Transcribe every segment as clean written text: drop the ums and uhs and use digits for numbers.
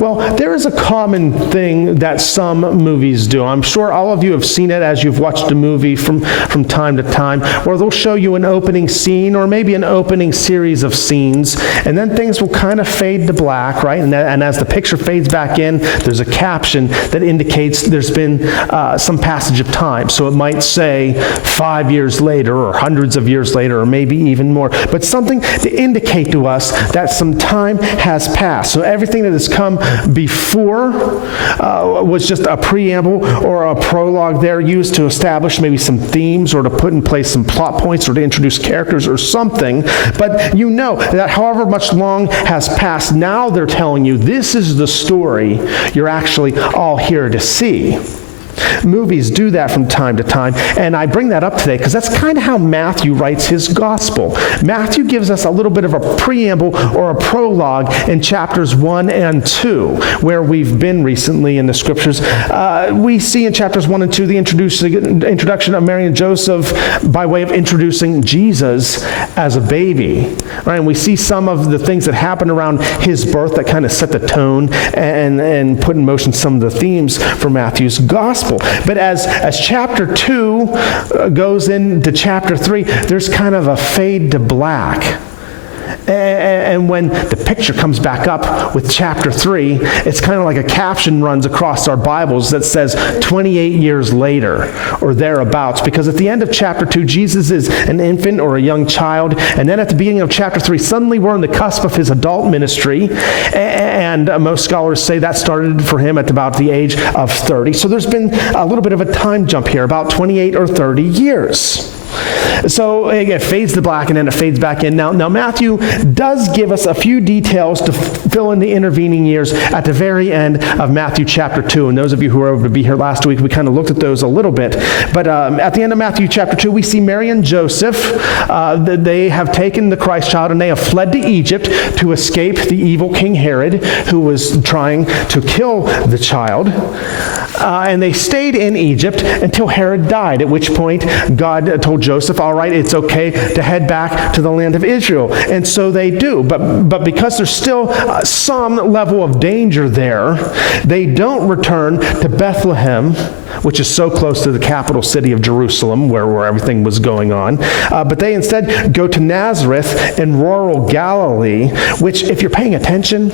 Well, there is a common thing that some movies do. I'm sure all of you have seen it as you've watched a movie from time to time, where they'll show you an opening scene or maybe an opening series of scenes, and then things will kind of fade to black, right? And as the picture fades back in, there's a caption that indicates there's been some passage of time. So it might say 5 years later or hundreds of years later or maybe even more, but something to indicate to us that some time has passed. So everything that has come before was just a preamble or a prologue there used to establish maybe some themes or to put in place some plot points or to introduce characters or something. But you know that however much long has passed, now they're telling you this is the story you're actually all here to see. Movies do that from time to time, and I bring that up today because that's kind of how Matthew writes his gospel. Matthew gives us a little bit of a preamble or a prologue in chapters 1 and 2, where we've been recently in the scriptures. We see in chapters 1 and 2 the introduction of Mary and Joseph by way of introducing Jesus as a baby. Right? And we see some of the things that happen around his birth that kind of set the tone and put in motion some of the themes for Matthew's gospel. But as chapter 2 goes into chapter 3, there's kind of a fade to black. And when the picture comes back up with chapter 3, it's kind of like a caption runs across our Bibles that says 28 years later or thereabouts, because at the end of chapter 2, Jesus is an infant or a young child, and then at the beginning of chapter 3, suddenly we're on the cusp of his adult ministry, and most scholars say that started for him at about the age of 30. So there's been a little bit of a time jump here, about 28 or 30 years. So it fades to black and then it fades back in. Now Matthew does give us a few details to fill in the intervening years at the very end of Matthew chapter 2. And those of you who were able to be here last week, we kind of looked at those a little bit. But at the end of Matthew chapter 2, we see Mary and Joseph. They have taken the Christ child and they have fled to Egypt to escape the evil King Herod, who was trying to kill the child. And they stayed in Egypt until Herod died, at which point God told Joseph, all right, it's okay to head back to the land of Israel. And so they do. But because there's still some level of danger there, they don't return to Bethlehem, which is so close to the capital city of Jerusalem, where everything was going on. But they instead go to Nazareth in rural Galilee, which, if you're paying attention,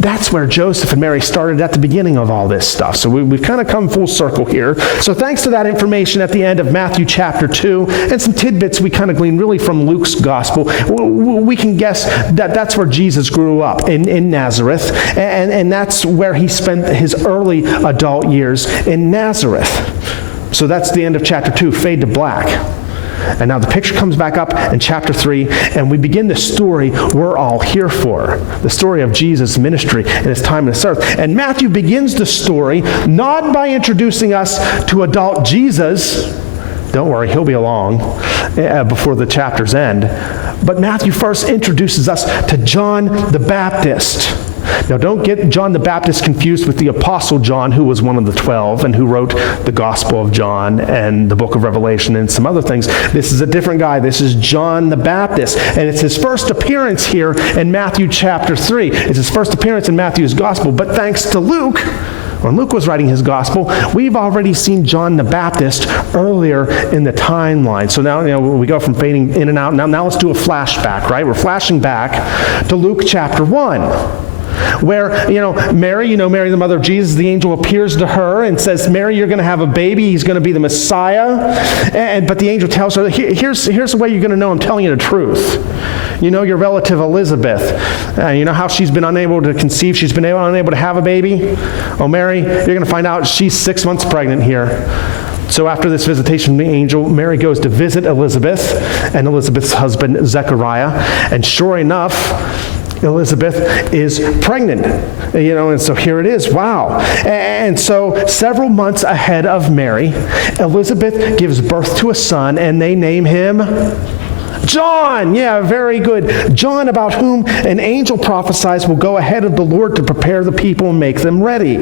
that's where Joseph and Mary started at the beginning of all this stuff. So we've kind of come full circle here. So thanks to that information at the end of Matthew chapter 2, and some tidbits we kind of glean really from Luke's gospel, we can guess that that's where Jesus grew up, in Nazareth, and that's where he spent his early adult years, in Nazareth. So that's the end of chapter 2, fade to black. And now the picture comes back up in chapter 3, and we begin the story we're all here for, the story of Jesus' ministry and his time on this earth. And Matthew begins the story not by introducing us to adult Jesus. Don't worry, he'll be along before the chapter's end. But Matthew first introduces us to John the Baptist. Now, don't get John the Baptist confused with the Apostle John, who was one of the 12 and who wrote the Gospel of John and the book of Revelation and some other things. This is a different guy. This is John the Baptist. And it's his first appearance here in Matthew chapter 3. It's his first appearance in Matthew's Gospel. But thanks to Luke, when Luke was writing his gospel, we've already seen John the Baptist earlier in the timeline. So now we go from fading in and out. Now let's do a flashback, right? We're flashing back to Luke chapter 1. Where, Mary, Mary, the mother of Jesus, the angel appears to her and says, Mary, you're going to have a baby. He's going to be the Messiah. But the angel tells her, here's the way you're going to know I'm telling you the truth. Your relative Elizabeth, you know how she's been unable to conceive? She's been unable to have a baby? Oh, Mary, you're going to find out she's 6 months pregnant here. So after this visitation from the angel, Mary goes to visit Elizabeth and Elizabeth's husband, Zechariah. And sure enough, Elizabeth is pregnant, and so here it is. Wow. And so several months ahead of Mary, Elizabeth gives birth to a son, and they name him John. Yeah, very good. John, about whom an angel prophesies will go ahead of the Lord to prepare the people and make them ready.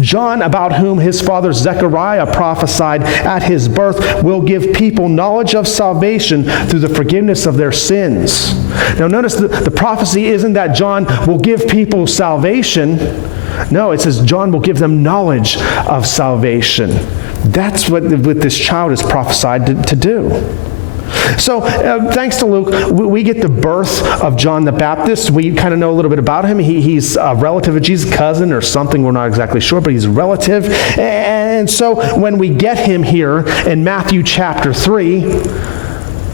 John, about whom his father Zechariah prophesied at his birth, will give people knowledge of salvation through the forgiveness of their sins. Now notice the prophecy isn't that John will give people salvation, No, it says John will give them knowledge of salvation. That's what this child is prophesied to do. So, thanks to Luke, we get the birth of John the Baptist. We kind of know a little bit about him. He's a relative of Jesus' cousin or something. We're not exactly sure, but he's a relative. And so, when we get him here in Matthew chapter 3,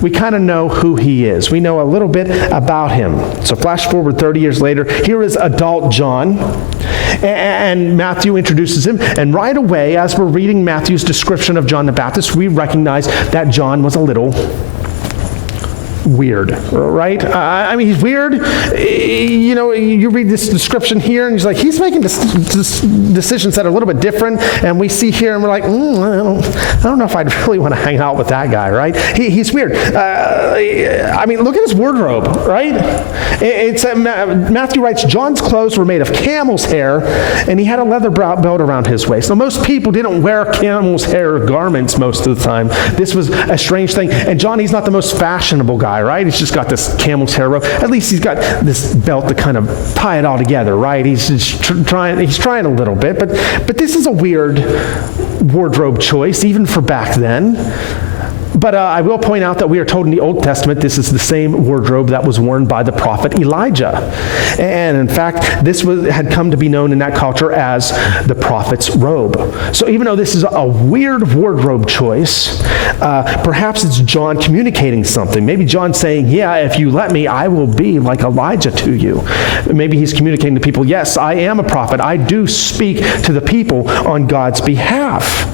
we kind of know who he is. We know a little bit about him. So flash forward 30 years later, here is adult John, and Matthew introduces him, and right away, as we're reading Matthew's description of John the Baptist, we recognize that John was a little weird, right? I mean, he's weird. You know, you read this description here, and he's making decisions that are a little bit different, and we see here, and we're like, I don't know if I'd really want to hang out with that guy, right? He's weird. I mean, look at his wardrobe, right? Matthew writes, John's clothes were made of camel's hair, and he had a leather belt around his waist. Now, most people didn't wear camel's hair garments most of the time. This was a strange thing, and John, he's not the most fashionable guy, right? He's just got this camel's hair robe. At least he's got this belt to kind of tie it all together, right? He's just trying a little bit, but this is a weird wardrobe choice, even for back then. But I will point out that we are told in the Old Testament this is the same wardrobe that was worn by the prophet Elijah. And in fact, this had come to be known in that culture as the prophet's robe. So even though this is a weird wardrobe choice, perhaps it's John communicating something. Maybe John saying, yeah, if you let me, I will be like Elijah to you. Maybe he's communicating to people, yes, I am a prophet. I do speak to the people on God's behalf.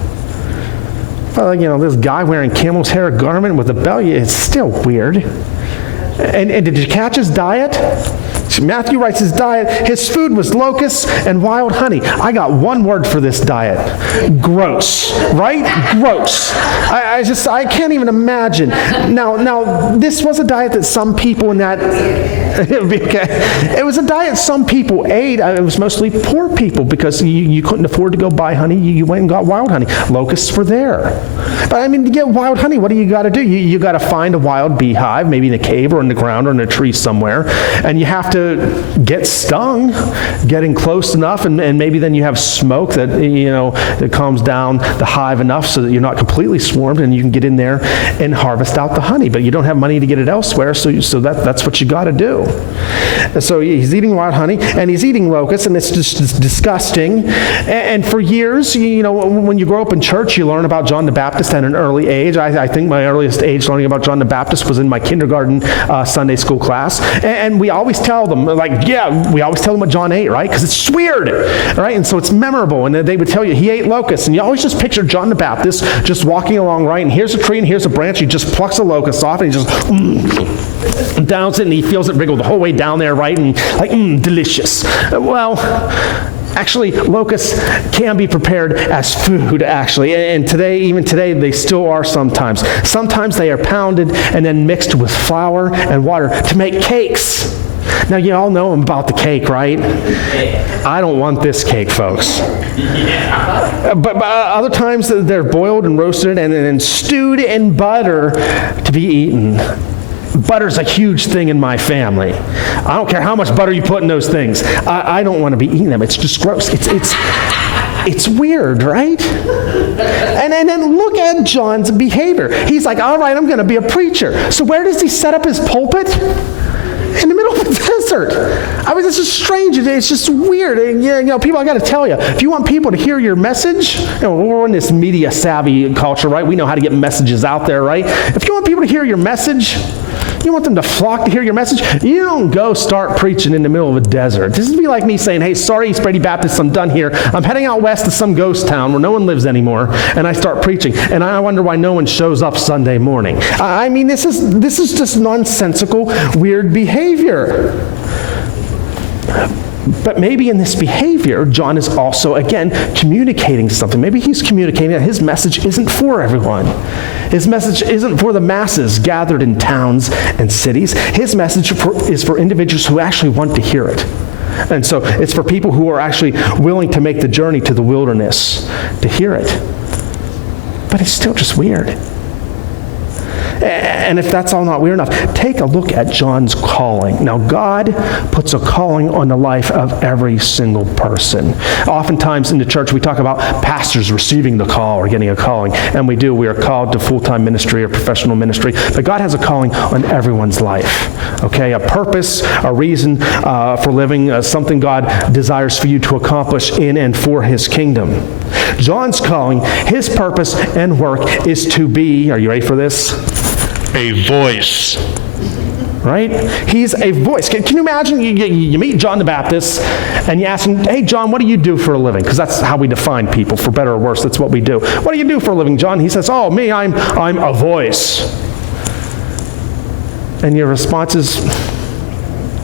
Well, you know, this guy wearing camel's hair garment with a belt, it's still weird. And did you catch his diet? Matthew writes his diet, his food was locusts and wild honey. I got one word for this diet. Gross, right? Gross. I can't even imagine. Now, this was a diet that some people in that, it was a diet some people ate. It was mostly poor people because you couldn't afford to go buy honey. You went and got wild honey. Locusts were there. But I mean, to get wild honey, what do you got to do? You got to find a wild beehive, maybe in a cave or in the ground or in a tree somewhere, and you have to get stung, getting close enough, and maybe then you have smoke that, you know, that calms down the hive enough so that you're not completely swarmed and you can get in there and harvest out the honey. But you don't have money to get it elsewhere, so that's what you got to do. And so he's eating wild honey, and he's eating locusts, and it's just disgusting. And for years, you know, when you grow up in church, you learn about John the Baptist at an early age. I think my earliest age learning about John the Baptist was in my kindergarten Sunday school class. And we always tell them, we always tell them what John ate, right? Because it's weird, right? And so it's memorable. And they would tell you he ate locusts. And you always just picture John the Baptist just walking along, right? And here's a tree and here's a branch. He just plucks a locust off and he just downs it, and he feels it wriggle the whole way down there, right? And like, delicious. Well, actually, locusts can be prepared as food, actually. And even today, they still are sometimes. Sometimes they are pounded and then mixed with flour and water to make cakes. Now, you all know about the cake, right? I don't want this cake, folks. But other times, they're boiled and roasted and then stewed in butter to be eaten. Butter's a huge thing in my family. I don't care how much butter you put in those things. I don't want to be eating them. It's just gross. It's weird, right? And then look at John's behavior. He's like, all right, I'm going to be a preacher. So where does he set up his pulpit? In the middle of the desert. I mean, this is strange. It's just weird. And, you know, people, I got to tell you, if you want people to hear your message, you know, we're in this media savvy culture, right? We know how to get messages out there, right? If you want people to hear your message, you want them to flock to hear your message, you don't go start preaching in the middle of a desert. This would be like me saying, hey, sorry, East Brady Baptist, I'm done here. I'm heading out west to some ghost town where no one lives anymore, and I start preaching. And I wonder why no one shows up Sunday morning. I mean, this is just nonsensical, weird behavior. But maybe in this behavior, John is also, again, communicating something. Maybe he's communicating that his message isn't for everyone. His message isn't for the masses gathered in towns and cities. His message is for individuals who actually want to hear it. And so it's for people who are actually willing to make the journey to the wilderness to hear it. But it's still just weird. And if that's all not weird enough, take a look at John's calling. Now, God puts a calling on the life of every single person. Oftentimes in the church, we talk about pastors receiving the call or getting a calling, and we do. We are called to full-time ministry or professional ministry, but God has a calling on everyone's life, okay? A purpose, a reason for living, something God desires for you to accomplish in and for his kingdom. John's calling, his purpose and work is to be, are you ready for this? A voice. Right? He's a voice. Can you imagine you meet John the Baptist and you ask him, hey, John, what do you do for a living? Because that's how we define people, for better or worse. That's what we do. What do you do for a living, John? He says, oh, me, I'm a voice. And your response is,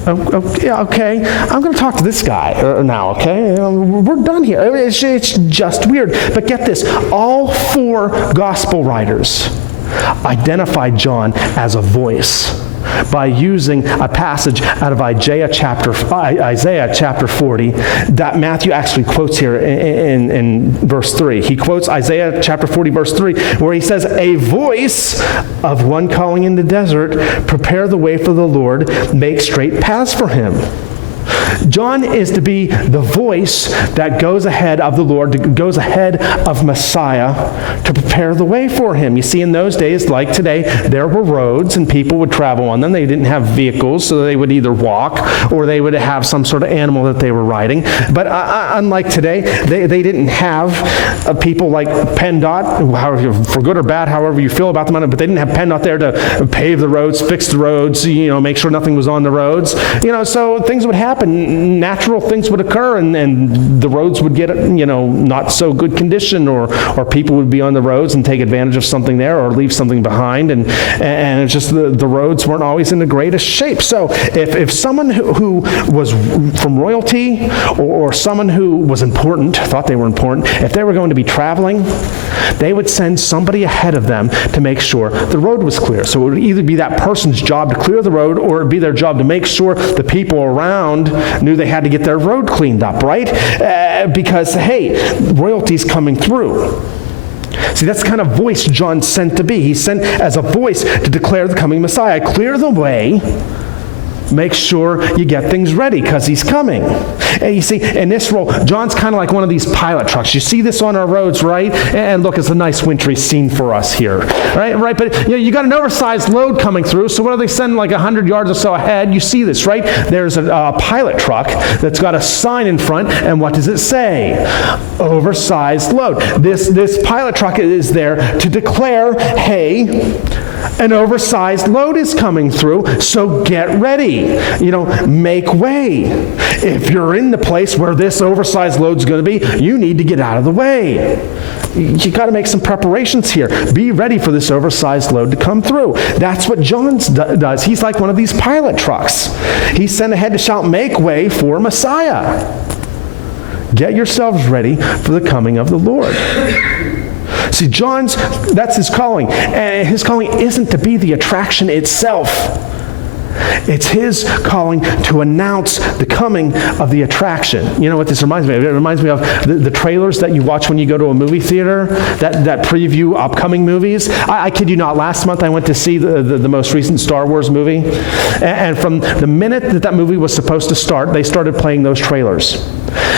okay, I'm going to talk to this guy now, okay? We're done here. It's just weird. But get this, all 4 gospel writers identified John as a voice by using a passage out of Isaiah chapter 40 that Matthew actually quotes here in verse 3. He quotes Isaiah chapter 40, verse 3, where he says, a voice of one calling in the desert, prepare the way for the Lord, make straight paths for him. John is to be the voice that goes ahead of the Lord, goes ahead of Messiah to prepare the way for him. You see, in those days, like today, there were roads and people would travel on them. They didn't have vehicles, so they would either walk or they would have some sort of animal that they were riding. But unlike today, they didn't have people like PennDOT, for good or bad, however you feel about them, but they didn't have PennDOT there to pave the roads, fix the roads, make sure nothing was on the roads. So things would happen. Natural things would occur, and the roads would get, not so good condition, or people would be on the roads and take advantage of something there or leave something behind, and it's just the roads weren't always in the greatest shape. So if someone who was from royalty or someone who was important, thought they were important, if they were going to be traveling, they would send somebody ahead of them to make sure the road was clear. So it would either be that person's job to clear the road, or it would be their job to make sure the people around knew they had to get their road cleaned up, right? Because, hey, royalty's coming through. See, that's the kind of voice John's sent to be. He's sent as a voice to declare the coming Messiah. Clear the way. Make sure you get things ready because he's coming. And you see, in this role, John's kind of like one of these pilot trucks. You see this on our roads, right? And look, it's a nice wintry scene for us here, right? But you got an oversized load coming through, so what do they send like 100 yards or so ahead? You see this, right? There's a pilot truck that's got a sign in front, and what does it say? Oversized load. This pilot truck is there to declare, hey, an oversized load is coming through, so get ready. Make way. If you're in the place where this oversized load's going to be, you need to get out of the way. You got to make some preparations here. Be ready for this oversized load to come through. That's what John does. He's like one of these pilot trucks. He's sent ahead to shout, make way for Messiah. Get yourselves ready for the coming of the Lord. See, that's his calling. And his calling isn't to be the attraction itself. It's his calling to announce the coming of the attraction. You know what this reminds me of? It reminds me of the trailers that you watch when you go to a movie theater, that preview upcoming movies. I kid you not, last month I went to see the most recent Star Wars movie, and from the minute that movie was supposed to start, they started playing those trailers.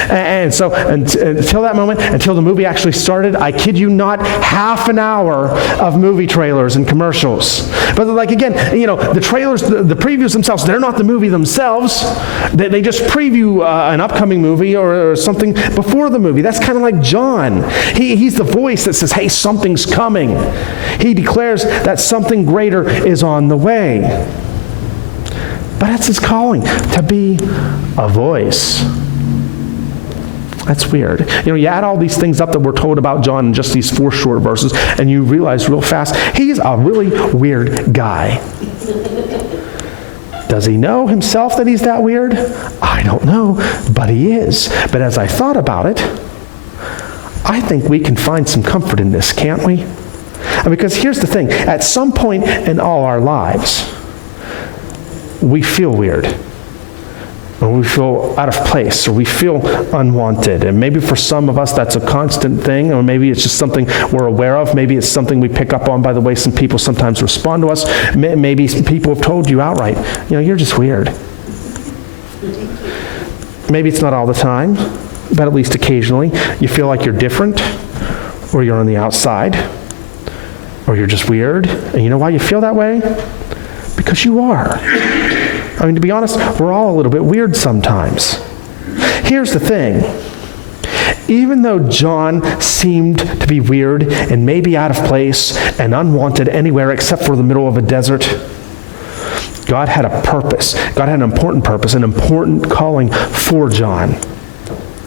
And so until that moment, until the movie actually started, I kid you not, half an hour of movie trailers and commercials. But like again, the trailers, the previews themselves, they're not the movie themselves. They just preview an upcoming movie or something before the movie. That's kind of like John. He's the voice that says, hey, something's coming. He declares that something greater is on the way. But that's his calling, to be a voice. That's weird. You add all these things up that we're told about John in just these 4 short verses, and you realize real fast, he's a really weird guy. Does he know himself that he's that weird? I don't know, but he is. But as I thought about it, I think we can find some comfort in this, can't we? Because here's the thing. At some point in all our lives, we feel weird. or we feel out of place, or we feel unwanted. And maybe for some of us that's a constant thing, or maybe it's just something we're aware of. Maybe it's something we pick up on by the way some people sometimes respond to us. Maybe some people have told you outright, you're just weird. Maybe it's not all the time, but at least occasionally you feel like you're different, or you're on the outside, or you're just weird. And you know why you feel that way? Because you are. I mean, to be honest, we're all a little bit weird sometimes. Here's the thing. Even though John seemed to be weird and maybe out of place and unwanted anywhere except for the middle of a desert, God had a purpose. God had an important purpose, an important calling for John.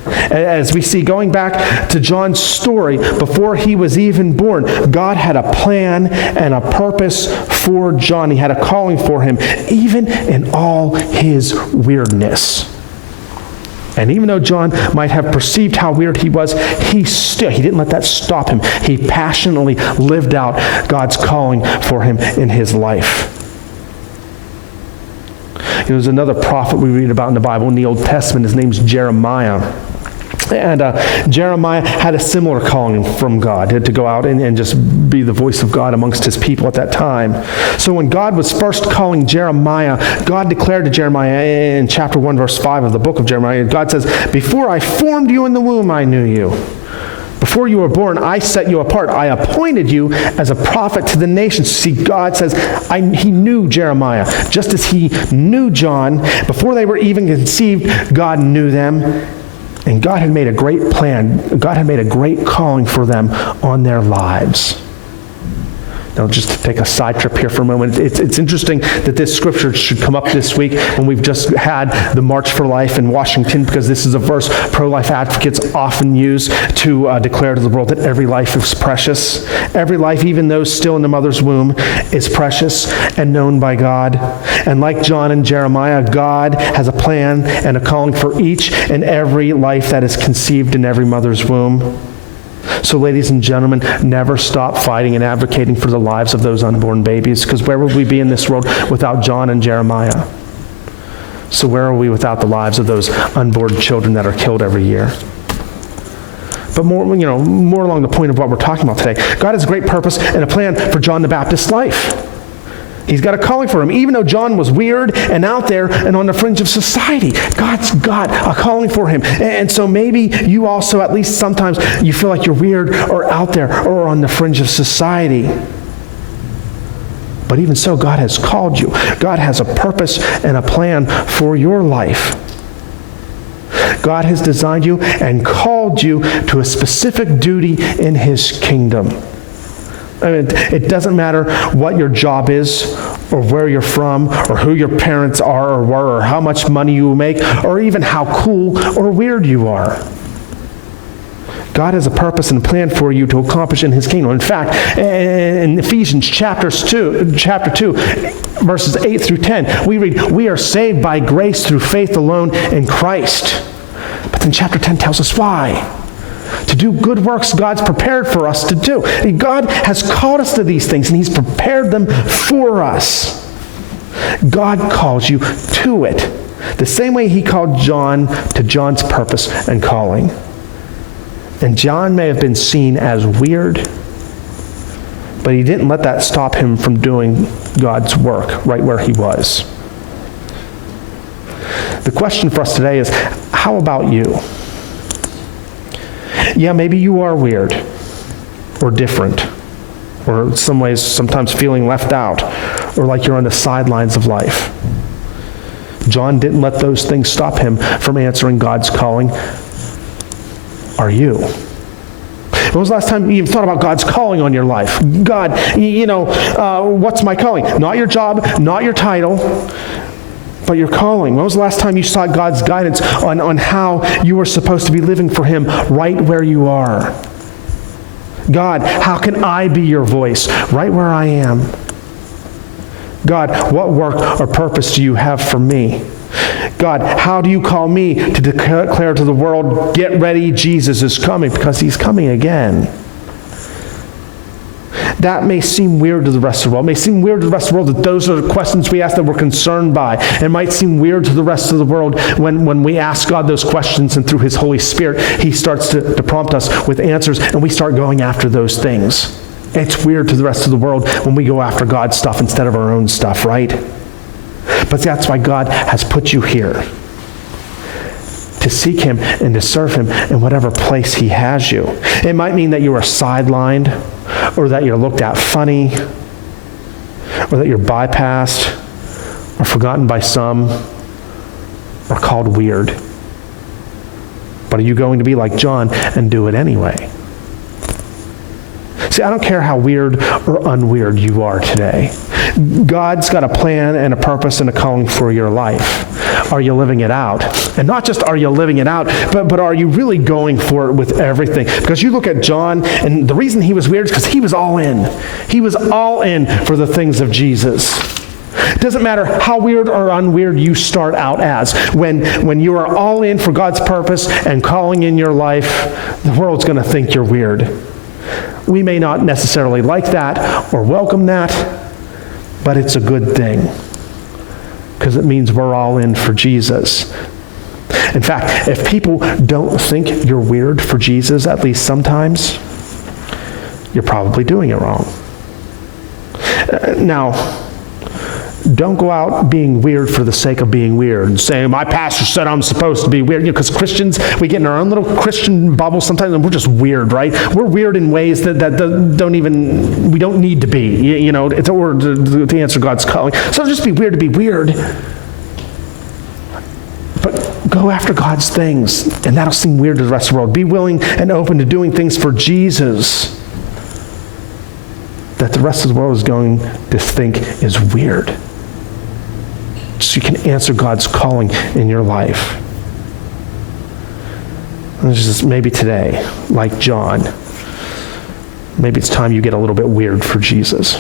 As we see, going back to John's story, before he was even born, God had a plan and a purpose for John. He had a calling for him, even in all his weirdness. And even though John might have perceived how weird he was, he didn't let that stop him. He passionately lived out God's calling for him in his life. There's another prophet we read about in the Bible in the Old Testament. His name's Jeremiah. And Jeremiah had a similar calling from God to go out and just be the voice of God amongst his people at that time. So when God was first calling Jeremiah, God declared to Jeremiah in chapter 1, verse 5 of the book of Jeremiah, God says, "Before I formed you in the womb, I knew you. Before you were born, I set you apart. I appointed you as a prophet to the nations." See, God says he knew Jeremiah. Just as he knew John, before they were even conceived, God knew them. And God had made a great plan. God had made a great calling for them on their lives. Now, just to take a side trip here for a moment, it's interesting that this scripture should come up this week when we've just had the March for Life in Washington, because this is a verse pro-life advocates often use to declare to the world that every life is precious. Every life, even those still in the mother's womb, is precious and known by God. And like John and Jeremiah, God has a plan and a calling for each and every life that is conceived in every mother's womb. So ladies and gentlemen, never stop fighting and advocating for the lives of those unborn babies, because where would we be in this world without John and Jeremiah? So where are we without the lives of those unborn children that are killed every year? But more along the point of what we're talking about today, God has a great purpose and a plan for John the Baptist's life. He's got a calling for him. Even though John was weird and out there and on the fringe of society, God's got a calling for him. And so maybe you also, at least sometimes, you feel like you're weird or out there or on the fringe of society. But even so, God has called you. God has a purpose and a plan for your life. God has designed you and called you to a specific duty in his kingdom. I mean, it doesn't matter what your job is, or where you're from, or who your parents are or were, or how much money you make, or even how cool or weird you are. God has a purpose and a plan for you to accomplish in his kingdom. In fact, in Ephesians chapter 2, verses 8 through 10, we read, "We are saved by grace through faith alone in Christ." But then chapter 10 tells us why. To do good works God's prepared for us to do. God has called us to these things, and he's prepared them for us. God calls you to it, the same way he called John to John's purpose and calling. And John may have been seen as weird, but he didn't let that stop him from doing God's work right where he was. The question for us today is, how about you? Yeah, maybe you are weird or different, or in some ways sometimes feeling left out, or like you're on the sidelines of life. John didn't let those things stop him from answering God's calling. Are you? When was the last time you even thought about God's calling on your life? God, what's my calling? Not your job, not your title, but your calling. When was the last time you sought God's guidance on how you were supposed to be living for him right where you are? God, how can I be your voice right where I am? God, what work or purpose do you have for me? God, how do you call me to declare to the world, get ready, Jesus is coming, because he's coming again? That may seem weird to the rest of the world. It may seem weird to the rest of the world that those are the questions we ask that we're concerned by. It might seem weird to the rest of the world when we ask God those questions, and through his Holy Spirit, he starts to prompt us with answers, and we start going after those things. It's weird to the rest of the world when we go after God's stuff instead of our own stuff, right? But that's why God has put you here, to seek him and to serve him in whatever place he has you. It might mean that you are sidelined, or that you're looked at funny, or that you're bypassed, or forgotten by some, or called weird. But are you going to be like John and do it anyway? See, I don't care how weird or unweird you are today. God's got a plan and a purpose and a calling for your life. Are you living it out? And not just are you living it out, but are you really going for it with everything? Because you look at John, and the reason he was weird is because he was all in. He was all in for the things of Jesus. It doesn't matter how weird or unweird you start out as. When you are all in for God's purpose and calling in your life, the world's going to think you're weird. We may not necessarily like that or welcome that, but it's a good thing, because it means we're all in for Jesus. In fact, if people don't think you're weird for Jesus, at least sometimes, you're probably doing it wrong. Now, don't go out being weird for the sake of being weird and saying, my pastor said I'm supposed to be weird. Because Christians, we get in our own little Christian bubble sometimes, and we're just weird, right? We're weird in ways that we don't need to be, in order to answer God's calling. So just be weird to be weird. But go after God's things, and that'll seem weird to the rest of the world. Be willing and open to doing things for Jesus that the rest of the world is going to think is weird, so you can answer God's calling in your life. And just maybe today, like John, maybe it's time you get a little bit weird for Jesus.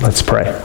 Let's pray.